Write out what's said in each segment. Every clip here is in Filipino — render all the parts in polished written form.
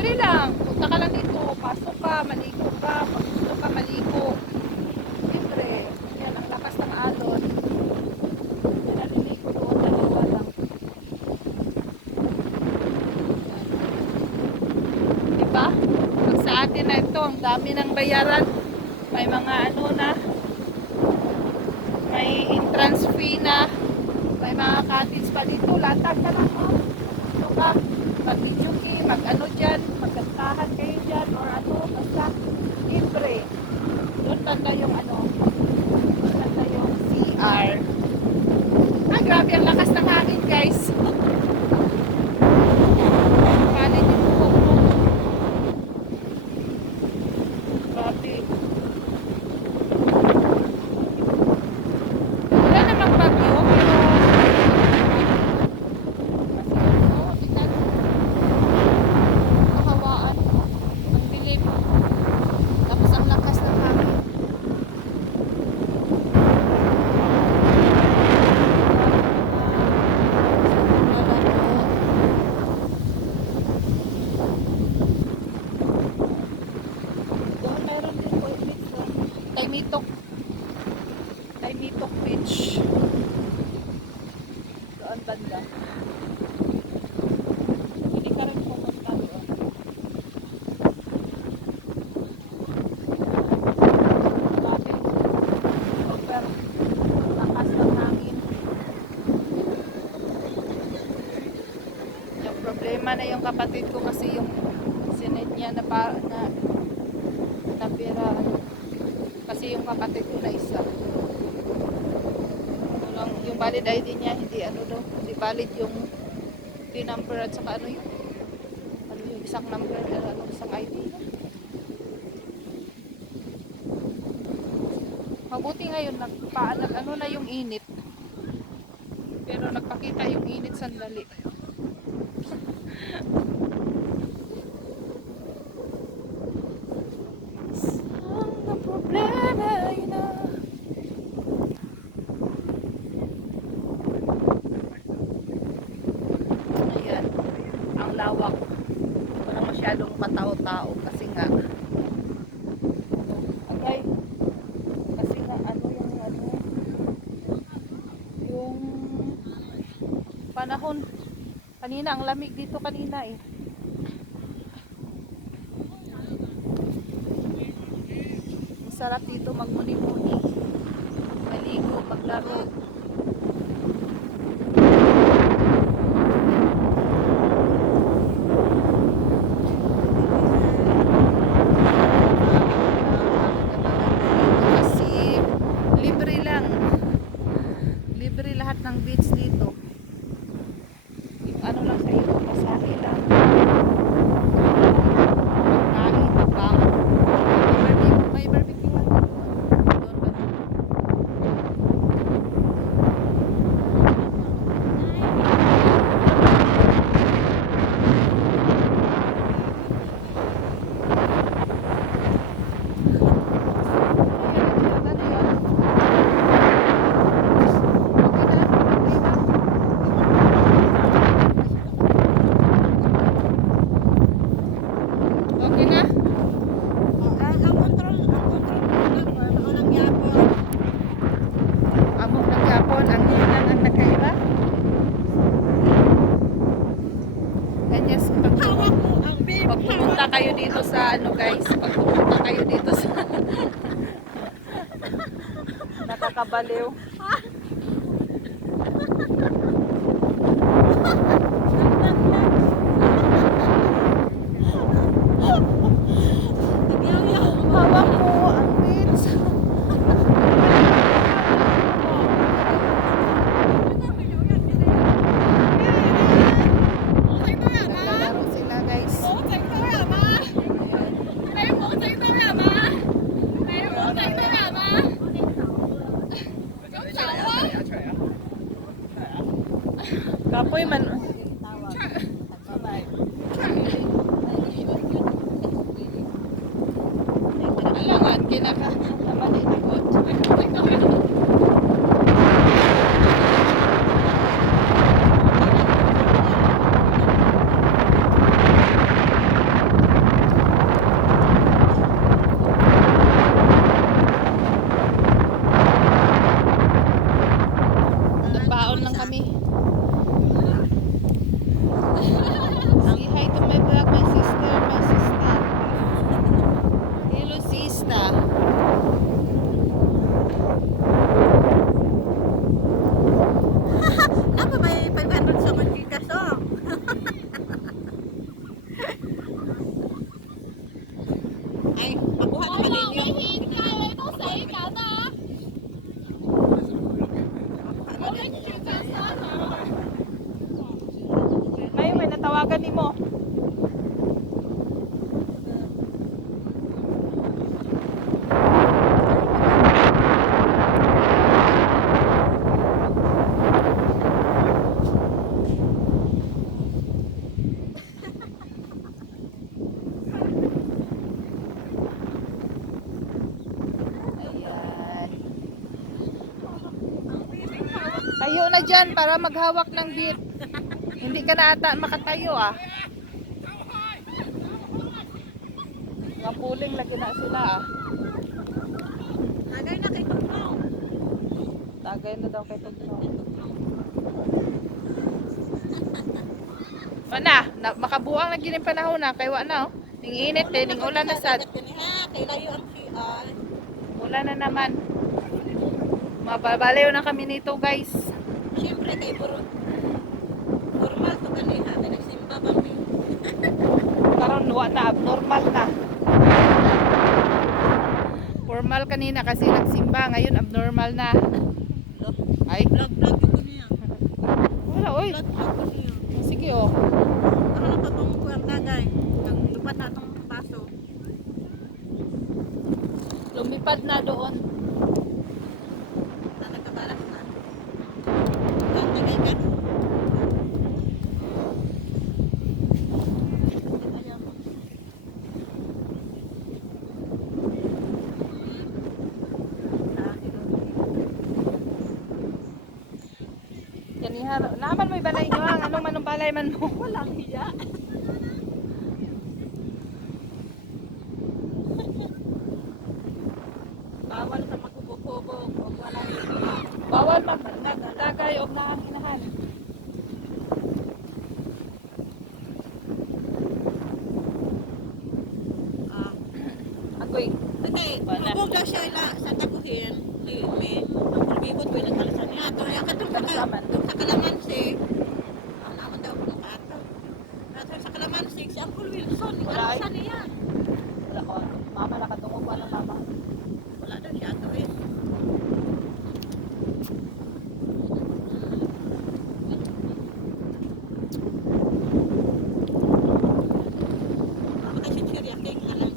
Libre lang. Punta ka lang dito. Pasok ka, maligo ka. Pag gusto ka, maligo. Libre. Yan, ang lakas ng alon. Naliligo doon, dalawa lang. Diba? Pag sa atin na ito, ang dami ng bayaran. May mga ano na, may entrance fee na, may mga cottage pa dito. Latag ka lang, oh. Ito ka, mag-videoke, mag-ano dyan, magkantahan kayo dyan, or ano, basta libre. Doon banda yung ano, doon banda yung CR. Ah, grabe ang lakas ng hangin, guys. Kalit yung buhok mo. Grabe. Wala namang bagyo, pero oh, tingnan. Kahawaan. Ang dilim. Tapos ang lakas ng hangin. Doon meron din po beach doon. Taymitok. Taymitok Beach. Doon banda. Hindi ka rin pumunta doon. Grabe. Super lakas ng hangin. Yung problema na yung kapatid ko kasi yung sinid niya na pera ano, kasi yung kapatid ko na isa ano lang, yung valid ID niya hindi ano daw, hindi valid yung number at saka ano yung isang number, ano, isang ID. Mabuti ngayon ano na yung init, pero nagpakita yung init sandali. Ang problema ay na ayan, ang lawak. Walang masyadong matao-tao kasi nga okay, kasi nga ano yung panahon kanina, ang lamig dito kanina eh. Sarap dito magmuni-muni, maligo, maglaro. Kasi libre lang, libre lahat ng beach dito. Yung ano lang sa iyo, masahe lang, kain, tabang, may barbecue lang doon. Okay na? Amok ng Japon, ang hinang ang nagkaiba. Ganyan, pag pumunta kayo dito sa ano guys, pag pumunta kayo dito sa nakakabaliw. Hawak ko ang beach. Naglalaro sila guys. tawagan nimo. Ayan. Tayo na dyan para maghawak ng beat. Hindi ka na ata makatayo ah. Mga puling lagi na sila ah. Tagay na kay Tugnaw. Tagay na daw kay Tugnaw. Mana, makabuang lagi ng panahon na. Kaya na oh. Ning init eh, ning ulan na sad. Kay layo ang CR. Ulan na naman. Mababaliw na kami nito guys. Siyempre kay puro formal to kaniha. May nagsimba ba mi? Karon wa na abnormal na. Formal kanina kasi nagsimba, ngayon abnormal na. Ay, Vlog yung ko niya. wala oy. Vlog ko niya. Sige oh. Ano na patong ko ang tagay. Lupat na itong baso. Lumipad na doon. Na nagkabalak na. Tagay ka. Yan iha. Naman mo balay nyo ang anong manong balay man mo. Walang hiya. Bawal sa magkubog-kubog. Walang hiya. Bawal man nagtagay og nahanginahan. Ah. Agoy. Okay, Wala. hubog daw siya sa taguhin. May ang pulbibot ko ilang kalisan niya. Kaya ka doon sa Kalamansi. Naman daw ko nakato. Sa Kalamansi, si Uncle Wilson. Yung Wala, alasan niya. Wala ko. Mama nakatungog wala mama. Wala daw siya ato eh. Kasi siya king alam.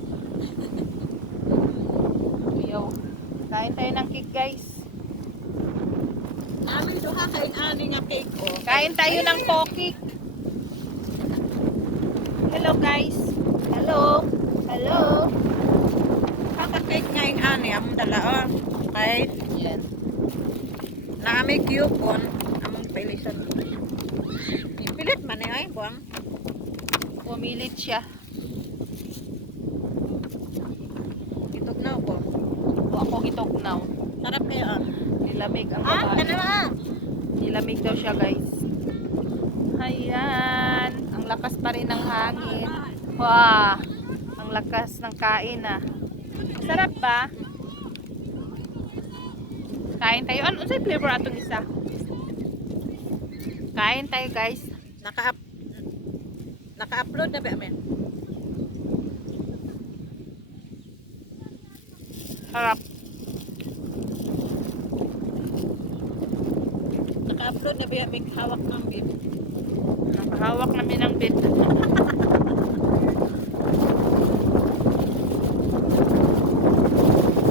Yo. Kain tayo ng cake guys. Amin duha kain ani nga cake ko. Kain tayo ng pokik. Hello guys. Hello. Hello. Kaka-cake ngayon ani among dala. Okay. Yan. Naami coupon among pilisan. Pilit man ay buang. Pumilit siya. Itugnaw ko. O ako gitugnaw. Sarap kayo ah. Nilamig ang Ah, babae. kana. Nilamig daw siya guys. Ayan. Ang lakas pa rin ng hangin. Wow. Ang lakas ng kain ah. Sarap ba? Kain tayo. Ano sa flavor atong isa? Kain tayo guys. Naka-upload na ba amin? Sarap. Naka-upload na ba amin hawak ng bib? Nakahawak namin ng bed.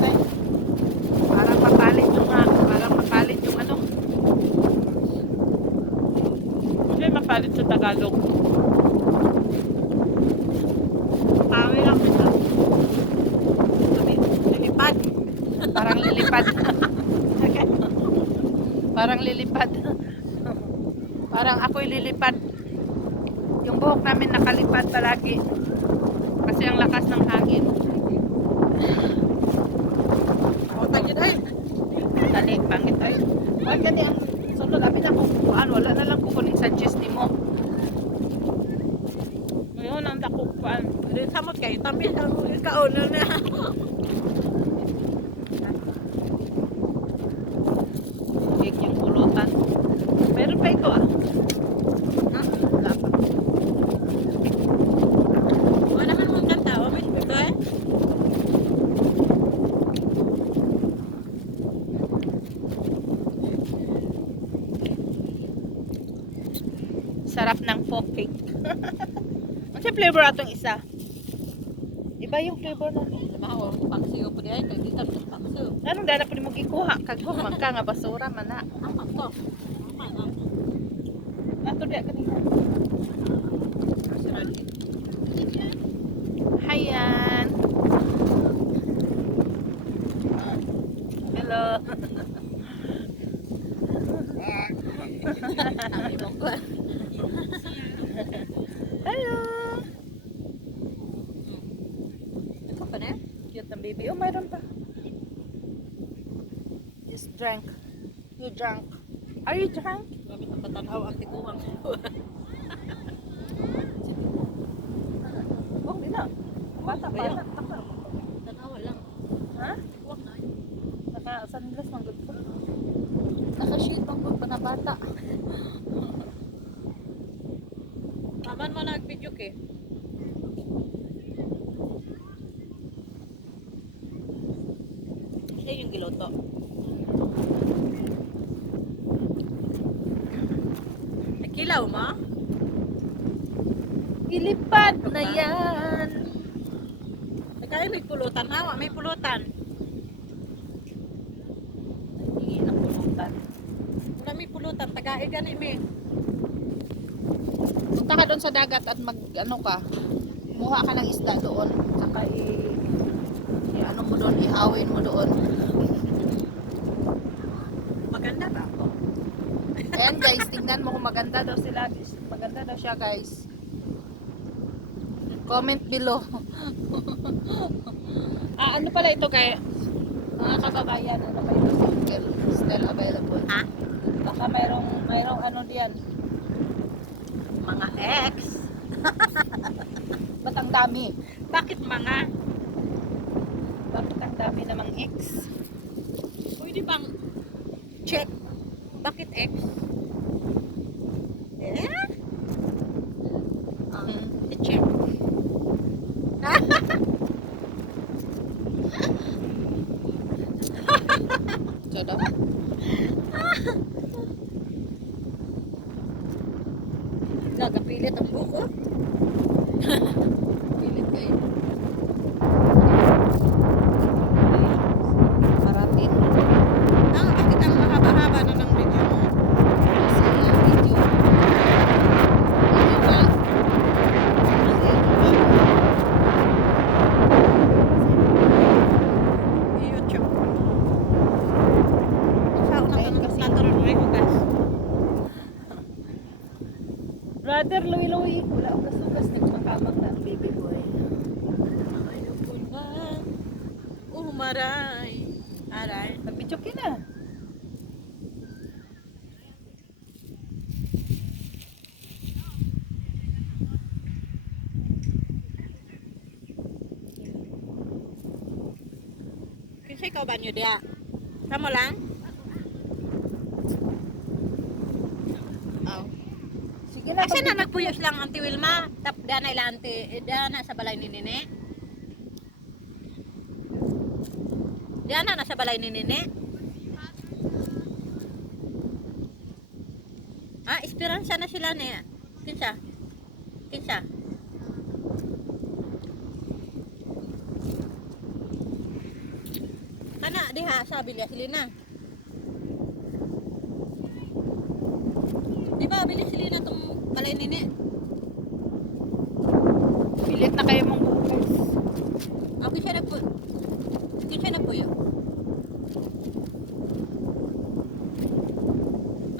Ay, parang mapalit yung parang mapalit yung ano. Hindi mapalit sa Tagalog. Pawi lang ito. Lilipad. Parang lilipad. Parang lilipad. Parang ako'y lilipad. Yung buhok namin nakalipad palagi. Kasi ang lakas ng hangin. O, tagin ay. Dali, pangit ay. Huwag gani ang sunod. Abi na kukuhaan. Wala na lang kukunin suggest ni mo. Ngayon ang nakukuhaan. Hindi samot kayo. Tabi ang ikauna na. Cake yung pulutan. Meron pa ito ah. Ha? Wala pa. Wala ka naman kanta. O, may ito eh. Sarap ng pork cake. Ano siya flavor atong isa? Iba yung flavor na. Mahaw, paksiyo po diay, kay gikan sa paksiyo. Anong dala pa ni mo gikuha? Kagwa man ka nga basura man na. Ang to. Ato diya kanina. Hayan. Hello. Hello. Ito pa na? Cute ng baby. Oh, mayroon pa. Just drank. You drunk. Are you drunk? Grabe ang patanaw ang tiguang. Oh, di na. Bata pa. Ayan. Taka. Tanawa lang. Ha? Huwag na. Naka-sunglass man good po. Naka-shield pang good pa na bata. Aman mo nag-video ke. Siya yung giloto. Nakilaw mo? Ilipad na yan. Kaya may pulutan. Hawa, may pulutan. Hindi na pulutan. Wala may pulutan. Taga-igan imi. Punta ka doon sa dagat at ano ka, muha ka ng isda doon. Saka ano mo doon, ihawin mo doon. Maganda ba ako? Ayan guys, tingnan mo kung maganda daw sila. Maganda daw siya guys. Comment below. Ano pala ito kay mga kababayan, ano ba ito? Still available. Ha? Baka mayroong ano diyan. Mga ex. Ba't ang dami? Bakit mga? Bakit ang dami namang ex? Pwede bang check? Bakit ex? Eh? I-check. Jodoh. Nagapilit ang buko. Pilit kayo. Parating. Bakit ang mahaba-haba na ng video mo? Kasi video. Video ba? YouTube. Sa una Ayun ka kasi. natural mo yung hugas. Brother, Louie, wala akong kasugas ni makamang na ang baby boy. Ayoko na umaray. Aray. Nag-video ka na. Kinsa ikaw ba nyo diya? Samo lang? Aw. Sige na. Kasi na nagpuyos lang Auntie Wilma. Tap dana ila dana sa balay ni Nene. Dana na sa balay ni Nene. Esperanza na sila ni. Kinsa? Kinsa? Kana diha sa Bilya Silina. Di ba Bilya Silina tong balay ni Nene? Pilit na kayo mong bukas. Ako siya nagpuyo.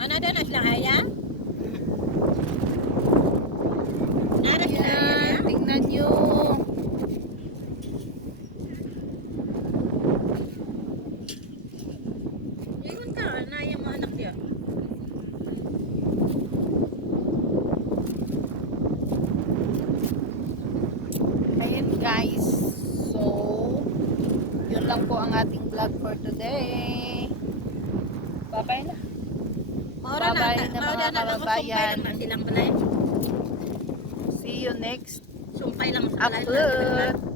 Ano na silang aya? Nara sila aya? Ayan, tingnan nyo. Yun ka, anaya mo anak niya. Ayan guys. So, yun lang po ang ating vlog for today. Bye-bye na. Maura Bye-bye na, na maura mga na lang kababayan. sumpay lang na silang balay. See you next Sumpay lang sa balay. upload.